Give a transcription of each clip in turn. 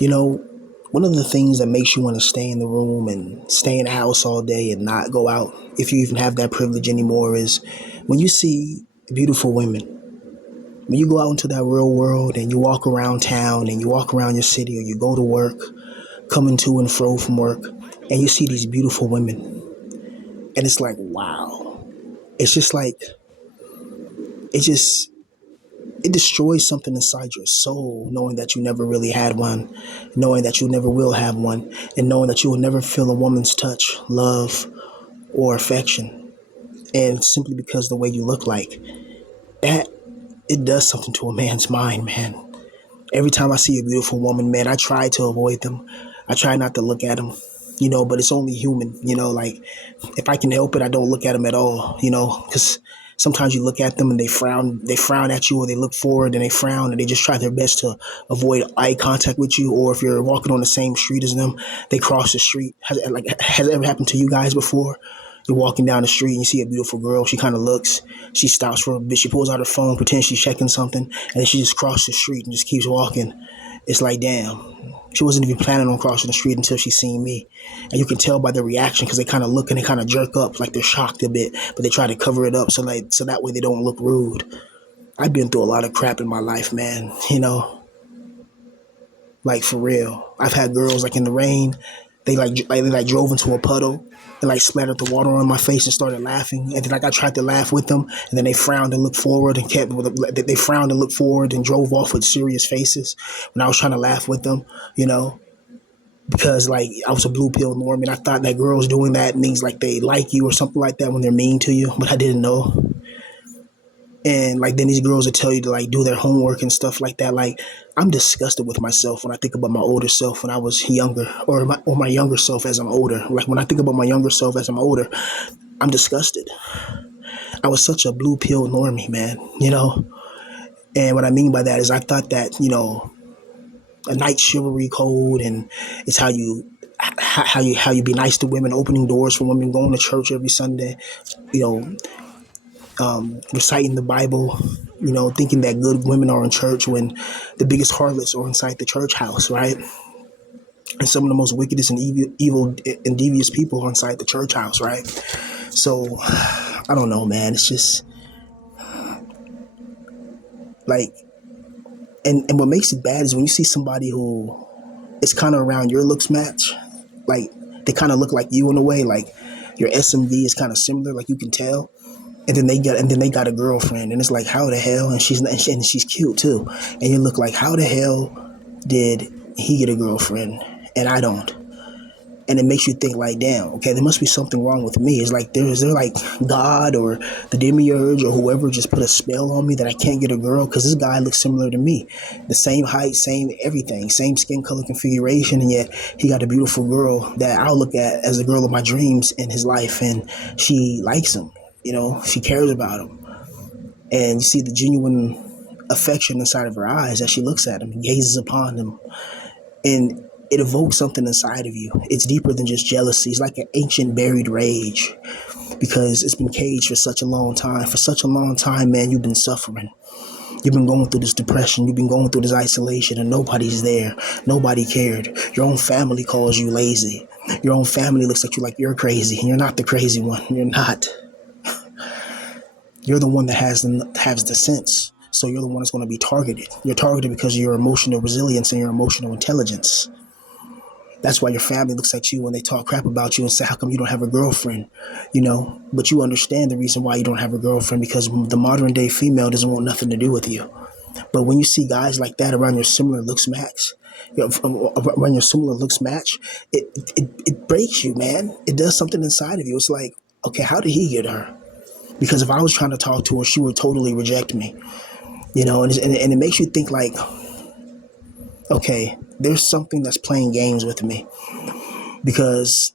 You know, one of the things that makes you want to stay in the room and stay in the house all day and not go out, if you even have that privilege anymore, is when you see beautiful women. When you go out into that real world and you walk around town and you walk around your city or you go to work, coming to and fro from work, and you see these beautiful women, and it's like, wow. It's just like, it just, it destroys something inside your soul, knowing that you never really had one, knowing that you never will have one, and knowing that you will never feel a woman's touch, love, or affection. And simply because the way you look like, that, it does something to a man's mind, man. Every time I see a beautiful woman, man, I try to avoid them. I try not to look at them, but it's only human, like if I can help it, I don't look at them at all, because sometimes you look at them and they frown at you, or they look forward and they frown and they just try their best to avoid eye contact with you. Or if you're walking on the same street as them, they cross the street. Has it ever happened to you guys before? You're walking down the street and you see a beautiful girl. She kind of looks. She stops for a bit. She pulls out her phone, pretends she's checking something, and then she just crosses the street and just keeps walking. It's like, damn. She wasn't even planning on crossing the street until she seen me. And you can tell by their reaction because they kind of look and they kind of jerk up like they're shocked a bit, but they try to cover it up so that way they don't look rude. I've been through a lot of crap in my life, man. Like for real. I've had girls like in the rain, they drove into a puddle and like splattered the water on my face and started laughing. And then like I tried to laugh with them, and then they frowned and looked forward and they frowned and looked forward and drove off with serious faces when I was trying to laugh with them. You know, because like I was a blue pill norm and I thought that girls doing that means like they like you or something like that when they're mean to you, but I didn't know. And like then these girls would tell you to like do their homework and stuff like that. Like I'm disgusted with myself when I think about my older self when I was younger, or my younger self as I'm older. Like when I think about my younger self as I'm older, I'm disgusted. I was such a blue pill normie, man. And what I mean by that is I thought that a night chivalry code, and it's how you be nice to women, opening doors for women, going to church every Sunday, you know, reciting the Bible, thinking that good women are in church when the biggest harlots are inside the church house, right? And some of the most wickedest and evil and devious people are inside the church house, right? So I don't know, man. It's just like, and what makes it bad is when you see somebody who is kind of around your looks match, like they kind of look like you in a way, like your SMV is kind of similar, like you can tell. And then they got a girlfriend, and it's like, how the hell? And she's cute too, and you look like, how the hell did he get a girlfriend and I don't? And it makes you think like, damn, okay, there must be something wrong with me. It's like, is there like God or the demiurge or whoever just put a spell on me that I can't get a girl because this guy looks similar to me, the same height, same everything, same skin color configuration, and yet he got a beautiful girl that I'll look at as the girl of my dreams in his life, and she likes him. She cares about him, and you see the genuine affection inside of her eyes as she looks at him and gazes upon him, and it evokes something inside of you. It's deeper than just jealousy. It's like an ancient buried rage because it's been caged for such a long time. For such a long time, man, you've been suffering. You've been going through this depression. You've been going through this isolation, and nobody's there. Nobody cared. Your own family calls you lazy. Your own family looks at you like you're crazy, and you're not the crazy one. You're not. You're the one that has the sense. So you're the one that's going to be targeted. You're targeted because of your emotional resilience and your emotional intelligence. That's why your family looks at you when they talk crap about you and say, how come you don't have a girlfriend? But you understand the reason why you don't have a girlfriend, because the modern day female doesn't want nothing to do with you. But when you see guys like that around your similar looks match, around your similar looks match, it breaks you, man. It does something inside of you. It's like, okay, how did he get her? Because if I was trying to talk to her, she would totally reject me, and it makes you think like, okay, there's something that's playing games with me, because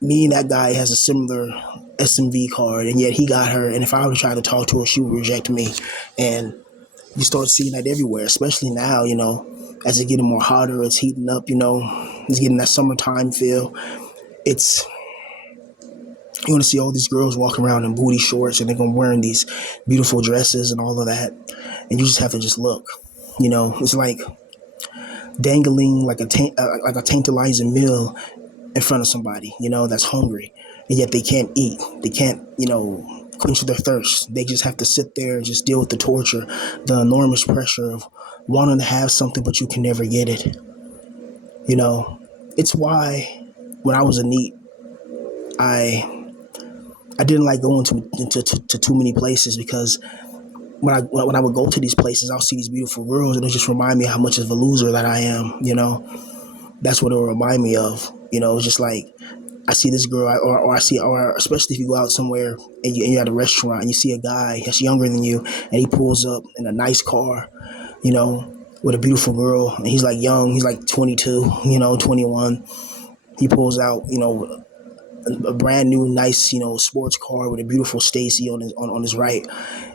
me and that guy has a similar SMV card, and yet he got her, and if I were to try to talk to her, she would reject me. And you start seeing that everywhere, especially now, as it's getting more hotter, it's heating up, it's getting that summertime feel. It's You want to see all these girls walking around in booty shorts, and they're going wearing these beautiful dresses and all of that, and you just have to just look. It's like dangling like a tantalizing meal in front of somebody, that's hungry, and yet they can't eat. They can't, quench their thirst. They just have to sit there and just deal with the torture, the enormous pressure of wanting to have something, but you can never get it. You know, it's why when I was a NEET, I I didn't like going to too many places because when I would go to these places, I'll see these beautiful girls, and it just remind me how much of a loser that I am. That's what it will remind me of. It's just like I see this girl, or I see, or especially if you go out somewhere and you're at a restaurant and you see a guy that's younger than you, and he pulls up in a nice car, you know, with a beautiful girl, and he's like young, he's like 22, 21. He pulls out, a brand new, nice, sports car with a beautiful Stacy on his right,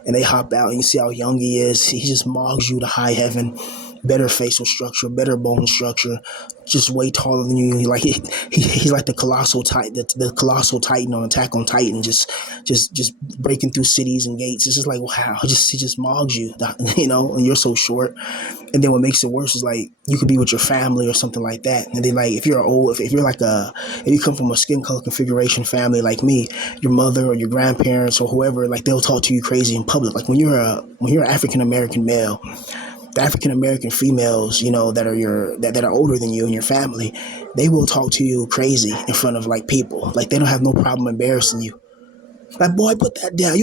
and they hop out, and you see how young he is. He just mogs you to high heaven. Better facial structure, better bone structure, just way taller than you. He's like the colossal titan on Attack on Titan, just breaking through cities and gates. It's just like wow, he just mogs you, and you're so short. And then what makes it worse is like you could be with your family or something like that, and then like if you come from a skin color configuration family like me, your mother or your grandparents or whoever, like they'll talk to you crazy in public. Like when you're an African American male, the African American females, that are older than you and your family, they will talk to you crazy in front of like people. Like they don't have no problem embarrassing you. Like, boy, put that down.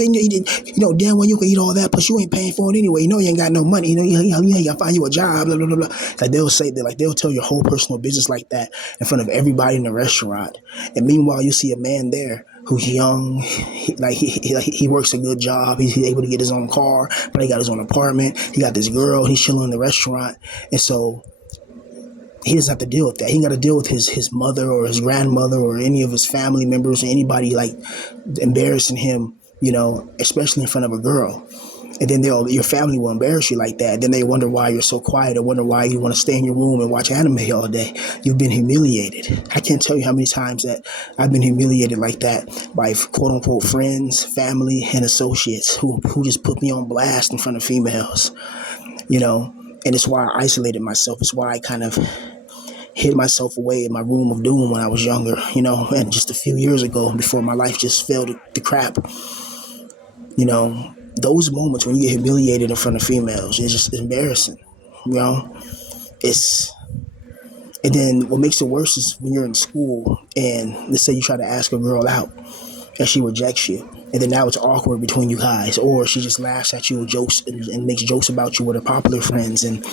Damn well you can eat all that, but you ain't paying for it anyway. You ain't got no money. You ain't got to find you a job, blah, blah, blah, blah. Like, they'll say that, like, they'll tell your whole personal business like that in front of everybody in the restaurant. And meanwhile, you see a man there who's young, he works a good job. He's able to get his own car, but he got his own apartment. He got this girl. He's chilling in the restaurant. And so he doesn't have to deal with that. He ain't got to deal with his mother or his grandmother or any of his family members or anybody like embarrassing him, especially in front of a girl. And then your family will embarrass you like that. Then they wonder why you're so quiet or wonder why you want to stay in your room and watch anime all day. You've been humiliated. I can't tell you how many times that I've been humiliated like that by quote unquote friends, family, and associates who just put me on blast in front of females, And it's why I isolated myself. It's why I kind of hid myself away in my room of doom when I was younger, and just a few years ago before my life just fell to crap. Those moments when you get humiliated in front of females, it's just embarrassing. It's and then what makes it worse is when you're in school and let's say you try to ask a girl out and she rejects you. And then now it's awkward between you guys, or she just laughs at you with jokes and makes jokes about you with her popular friends. And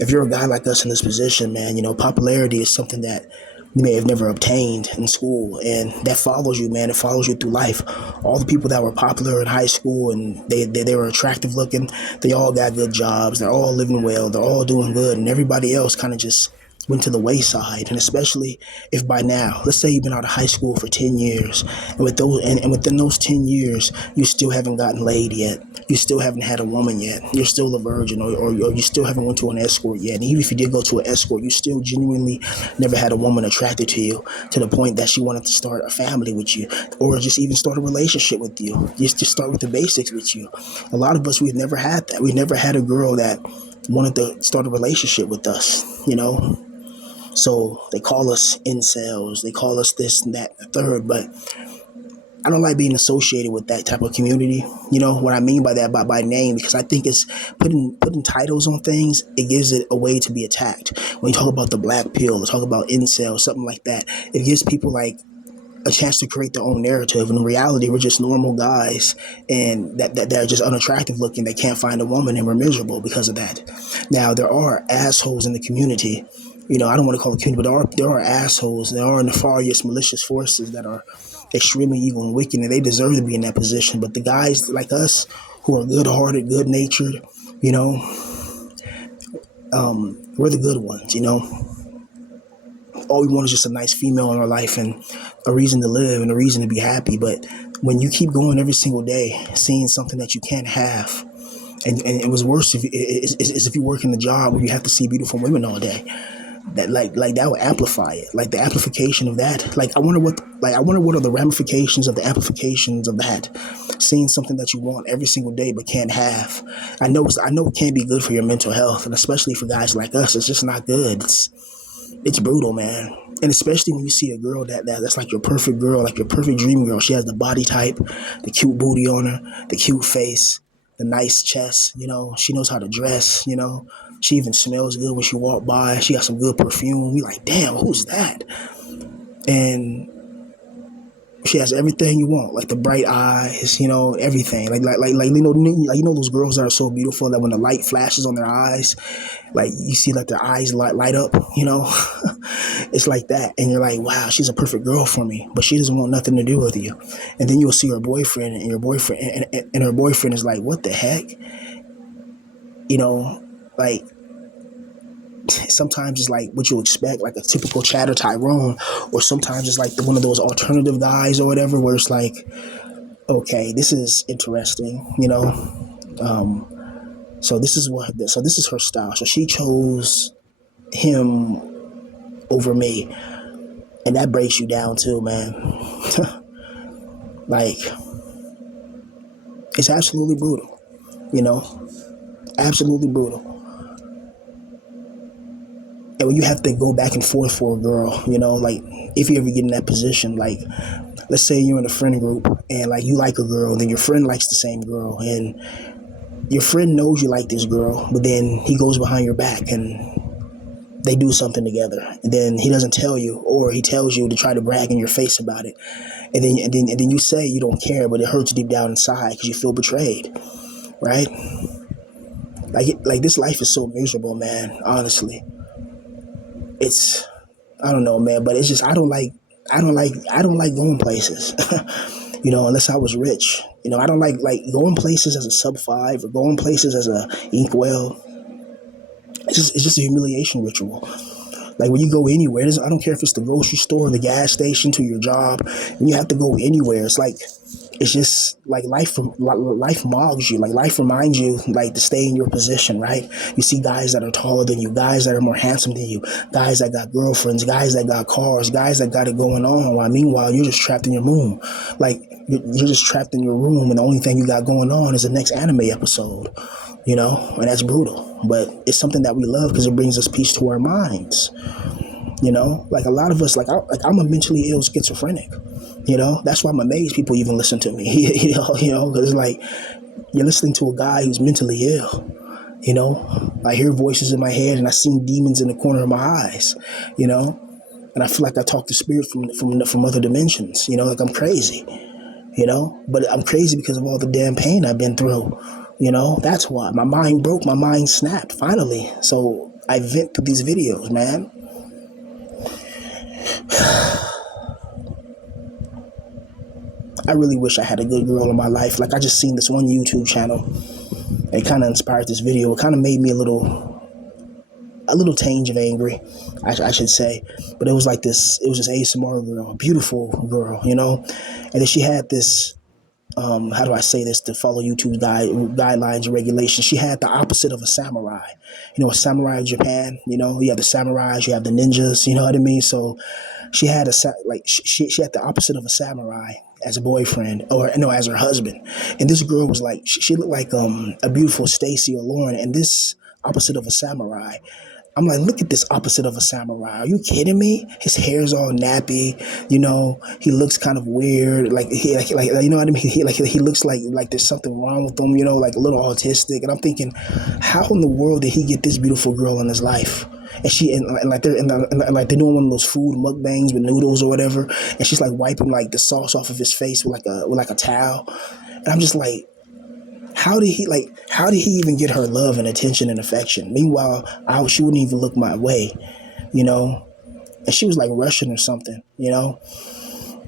if you're a guy like us in this position, man, popularity is something that you may have never obtained in school, and that follows you, man. It follows you through life. All the people that were popular in high school and they were attractive looking, they all got good jobs. They're all living well. They're all doing good, and everybody else kind of just went to the wayside. And especially if by now, let's say you've been out of high school for 10 years, and within those 10 years, you still haven't gotten laid yet. You still haven't had a woman yet. You're still a virgin, or you still haven't went to an escort yet. And even if you did go to an escort, you still genuinely never had a woman attracted to you to the point that she wanted to start a family with you, or just even start a relationship with you. Just start with the basics with you. A lot of us, we've never had that. We've never had a girl that wanted to start a relationship with us, So they call us incels, they call us this and that and the third, but I don't like being associated with that type of community. What I mean by that, by name, because I think it's putting titles on things, it gives it a way to be attacked. When you talk about the black pill, or talk about incels, something like that, it gives people like a chance to create their own narrative. And in reality, we're just normal guys, and that are just unattractive looking, that can't find a woman, and we're miserable because of that. Now, there are assholes in the community. I don't want to call it community, but there are assholes. There are nefarious, malicious forces that are extremely evil and wicked, and they deserve to be in that position. But the guys like us who are good-hearted, good-natured, we're the good ones, All we want is just a nice female in our life and a reason to live and a reason to be happy. But when you keep going every single day, seeing something that you can't have, and it was worse if you work in the job where you have to see beautiful women all day. that like that would amplify it. Like the amplification of that. I wonder what are the ramifications of the amplifications of that. Seeing something that you want every single day but can't have. I know it can't be good for your mental health, and especially for guys like us, it's just not good. It's brutal, man. And especially when you see a girl that's like your perfect girl, like your perfect dream girl. She has the body type, the cute booty on her, the cute face, the nice chest, she knows how to dress. She even smells good when she walk by. She got some good perfume. You like, damn, who's that? And she has everything you want, like the bright eyes, everything. Like those girls that are so beautiful that when the light flashes on their eyes, like you see like their eyes light up. It's like that, and you're like, wow, she's a perfect girl for me, but she doesn't want nothing to do with you. And then you'll see her boyfriend, and her boyfriend is like, what the heck, like. Sometimes it's like what you expect, like a typical Chatter Tyrone, or sometimes it's like one of those alternative guys or whatever, where it's like, okay, this is interesting. So this is her style. So she chose him over me, and that breaks you down too, man. Like, it's absolutely brutal, absolutely brutal. And when you have to go back and forth for a girl, like if you ever get in that position, like let's say you're in a friend group and like you like a girl, and then your friend likes the same girl, and your friend knows you like this girl, but then he goes behind your back and they do something together, and then he doesn't tell you, or he tells you to try to brag in your face about it, and then you say you don't care, but it hurts deep down inside because you feel betrayed, right? Like this life is so miserable, man. Honestly, it's I don't know, man, but it's just I don't like going places. Unless I was rich. I don't like going places as a sub 5 or going places as a inkwell. It's just a humiliation ritual. Like when you go anywhere, I don't care if it's the grocery store, the gas station, to your job, and you have to go anywhere. It's just like life mogs you. Like life reminds you like to stay in your position, right? You see guys that are taller than you, guys that are more handsome than you, guys that got girlfriends, guys that got cars, guys that got it going on. While meanwhile you're just trapped in your room. Like you're just trapped in your room, and the only thing you got going on is the next anime episode. And that's brutal. But it's something that we love because it brings us peace to our minds. Like a lot of us, I'm a mentally ill schizophrenic. That's why I'm amazed people even listen to me. Because like you're listening to a guy who's mentally ill. I hear voices in my head, and I see demons in the corner of my eyes. And I feel like I talk to spirit from other dimensions. Like I'm crazy. But I'm crazy because of all the damn pain I've been through. That's why my mind broke, my mind snapped finally. So I vent through these videos, man. I really wish I had a good girl in my life. Like I just seen this one YouTube channel. It kind of inspired this video. It kind of made me a little tinge of angry, I should say. But it was like this. It was this ASMR girl, a beautiful girl, and then she had this. How do I say this to follow YouTube guidelines and regulations? She had the opposite of a samurai. A samurai in Japan. You have the samurais, you have the ninjas. You know what I mean? So she had she had the opposite of a samurai as a boyfriend, or no, as her husband. And this girl was like she looked like a beautiful Stacy or Lauren, and this opposite of a samurai. I'm like, look at this opposite of a samurai. Are you kidding me? His hair's all nappy. He looks kind of weird. Like you know what I mean? He looks like there's something wrong with him. Like a little autistic. And I'm thinking, how in the world did he get this beautiful girl in his life? And like they're doing one of those food mukbangs with noodles or whatever. And she's like wiping like the sauce off of his face with like a towel. And I'm just like, how did he even get her love and attention and affection? Meanwhile, she wouldn't even look my way, and she was like Russian or something,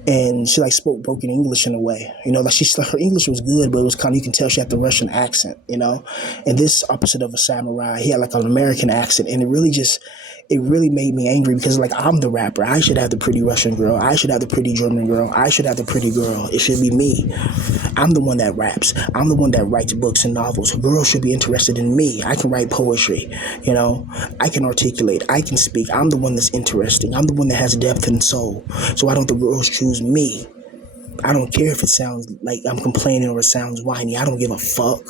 and she like spoke broken English in a way, like her English was good, but it was kind of, you can tell she had the Russian accent, and this opposite of a samurai, he had like an American accent, and it really made me angry because like I'm the rapper. I should have the pretty Russian girl. I should have the pretty German girl. I should have the pretty girl. It should be me. I'm the one that raps. I'm the one that writes books and novels. Girls should be interested in me. I can write poetry. You know, I can articulate. I can speak. I'm the one that's interesting. I'm the one that has depth and soul. So why don't the girls choose me? I don't care if it sounds like I'm complaining or it sounds whiny. I don't give a fuck.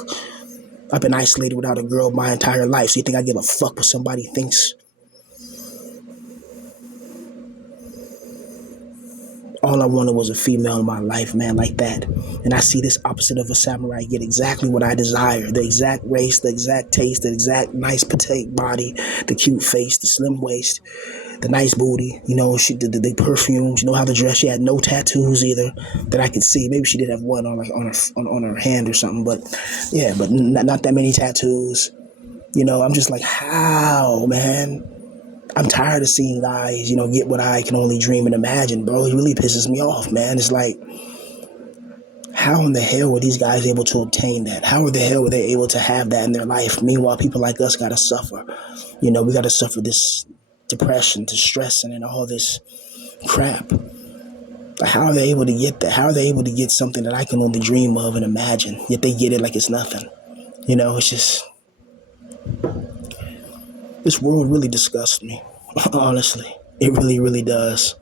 I've been isolated without a girl my entire life. So you think I give a fuck what somebody thinks? All I wanted was a female in my life, man, like that. And I see this opposite of a samurai get exactly what I desire: the exact race, the exact taste, the exact nice petite body, the cute face, the slim waist, the nice booty. You know, she did the perfume. She know how to dress. She had no tattoos either that I could see. Maybe she did have one on like on her hand or something, but yeah, but not that many tattoos. You know, I'm just like, how, man? I'm tired of seeing guys, get what I can only dream and imagine, bro. It really pisses me off, man. It's like, how in the hell were these guys able to obtain that? How in the hell were they able to have that in their life? Meanwhile, people like us gotta suffer. We gotta suffer this depression, this stress, and all this crap. How are they able to get that? How are they able to get something that I can only dream of and imagine? Yet they get it like it's nothing. It's just this world really disgusts me. Honestly, it really, really does.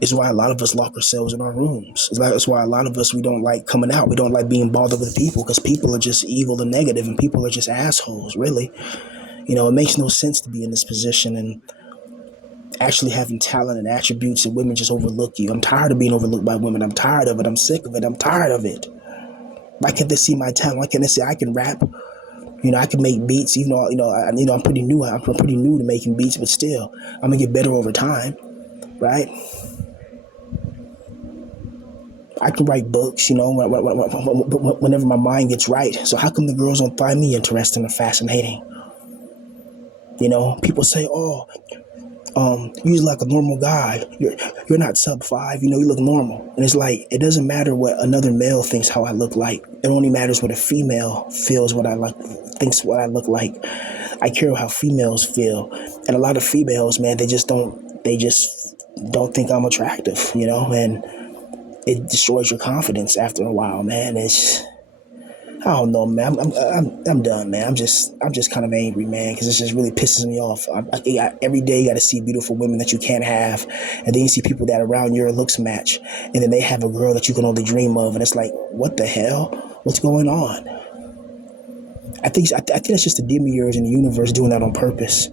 It's why a lot of us lock ourselves in our rooms. It's why a lot of us, we don't like coming out. We don't like being bothered with people because people are just evil and negative and people are just assholes, really. It makes no sense to be in this position and actually having talent and attributes and women just overlook you. I'm tired of being overlooked by women. I'm tired of it. I'm sick of it. I'm tired of it. Why can't they see my talent? Why can't they say I can rap? I can make beats, even though I'm pretty new. I'm pretty new to making beats, but still, I'm gonna get better over time, right? I can write books, whenever my mind gets right. So how come the girls don't find me interesting or fascinating? People say, "Oh, you're like a normal guy. You're not sub five. You look normal." And it's like it doesn't matter what another male thinks how I look like. It only matters what a female feels what I like, thinks what I look like. I care how females feel, and a lot of females, man, they just don't think I'm attractive, and it destroys your confidence after a while, man. I don't know, man. I'm done, man. I'm just kind of angry, man, because it just really pisses me off. Every day you got to see beautiful women that you can't have, and then you see people that around your looks match, and then they have a girl that you can only dream of, and it's like, what the hell? What's going on? I think it's just the demiurge in the universe doing that on purpose.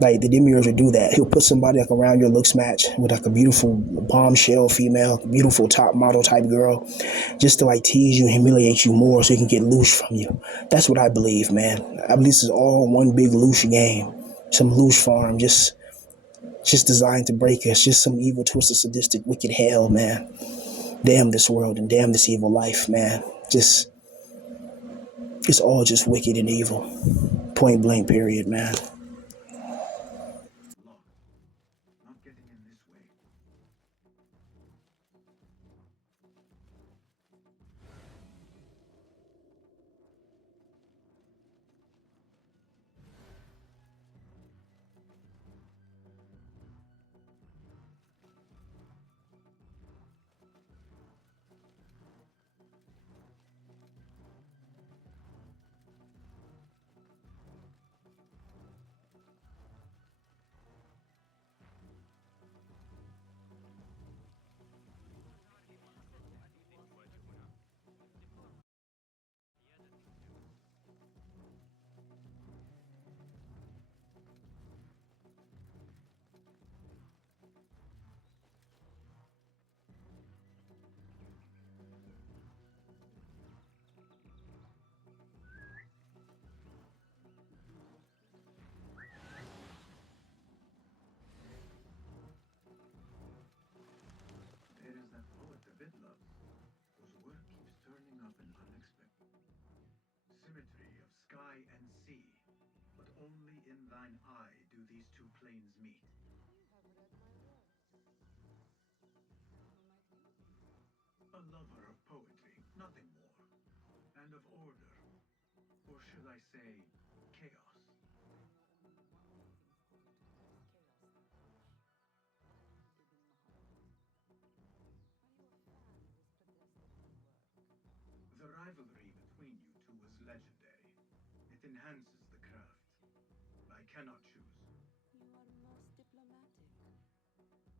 Like the demiurge will do that. He'll put somebody like around your looks match with like a beautiful bombshell female, beautiful top model type girl, just to like tease you, humiliate you more, so he can get loose from you. That's what I believe, man. I believe this is all one big loose game, some loose farm, just designed to break us, just some evil, twisted, sadistic, wicked hell, man. Damn this world and damn this evil life, man. Just it's all just wicked and evil. Point blank, period, man. cannot choose. You are most diplomatic.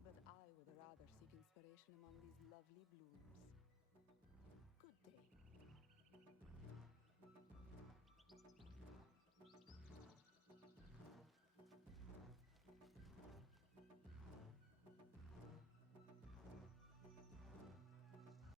But I would rather seek inspiration among these lovely blooms. Good day.